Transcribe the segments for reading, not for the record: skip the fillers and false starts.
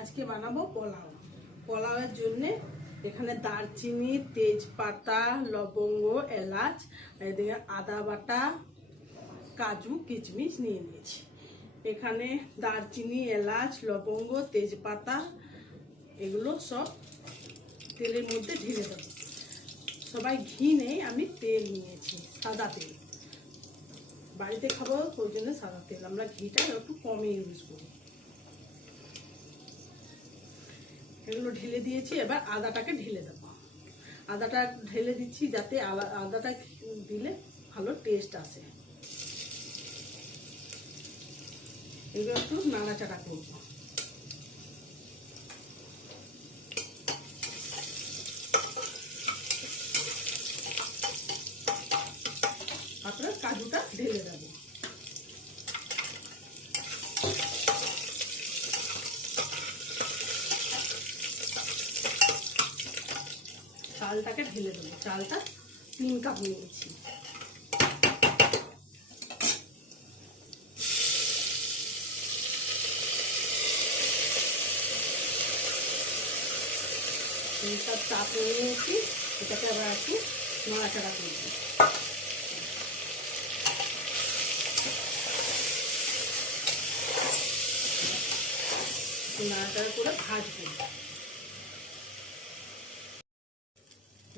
আজকে বানাবো পোলাও। পোলাওয়ের জন্য এখানে দারচিনি, তেজপাতা, লবঙ্গ, এলাচ, এদিকে আদা বাটা, কাজু, কিশমিশ নিয়ে নিয়েছি। এখানে দারচিনি, এলাচ, লবঙ্গ, তেজপাতা এগুলো সব তেলের মধ্যে ঢেলে দেবো। সবাই ঘি নেই, আমি তেল নিয়েছি, সাদা তেল। বাড়িতে খাবো ওই জন্য সাদা তেল, আমরা ঘিটা একটু কমই ইউজ করি। এগুলো ঢেলে দিয়েছি, এবার আদাটাকে ঢেলে দেবো। আদাটা ঢেলে দিচ্ছি যাতে আদাটা দিলে ভালো টেস্ট আসে। এগুলো একটু নাড়াচাড়া করবো। তারপরে কাজুটা ঢেলে দেবো। চালটাকে ঢেলে দেবো। চালটা 3 কাপ নিয়েছি। চাপ নিয়ে নিয়েছি, এটাকে আবার একটু নাড়াচাড়া করবো। নাড়াচাড়া করে ভাজবো।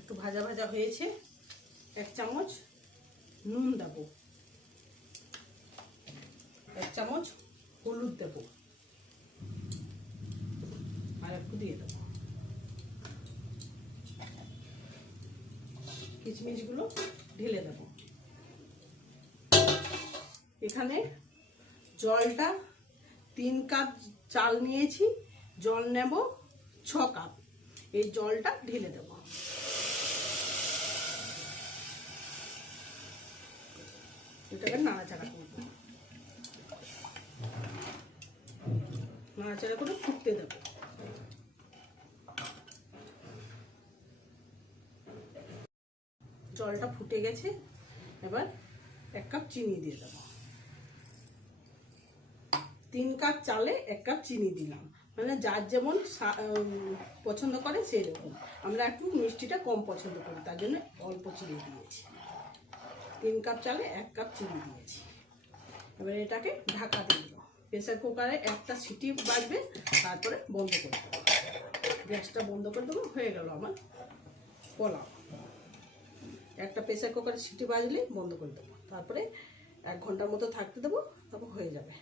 একটু ভাজা ভাজা হয়েছে, 1 চামচ নুন দেব, 1 চামচ হলুদ দেব, আর একটু দিয়ে দেবো। কিশমিশগুলো ঢেলে দেব। এখানে জলটা 3 কাপ চাল নিয়েছি, জল নেব 6 কাপ। এই জলটা ঢেলে দেব। এটাকে নাড়াচাড়া করবো। নাড়াচাড়া করে ফুটতে দেব। জলটা ফুটে গেছে, এবার 1 কাপ চিনি দিয়ে দেবো। 3 কাপ চালে 1 কাপ চিনি দিলাম, মানে যার যেমন পছন্দ করে সেই রকম। আমরা একটু মিষ্টিটা কম পছন্দ করি, তার জন্য অল্প চিনি দিয়েছি। 3 কাপ চালে 1 কাপ চিনি দিয়েছি। এবার এটাকে ঢাকা দিয়ে দেবো। প্রেসার কুকারে একটা সিটি বাজবে, তারপরে বন্ধ করে দেবো। গ্যাসটা বন্ধ করে দেবো। হয়ে গেল আমার পোলাও। একটা প্রেসার কুকারে সিটি বাজলে বন্ধ করে দেবো, তারপরে 1 ঘন্টার মতো থাকতে দেবো, তারপর হয়ে যাবে।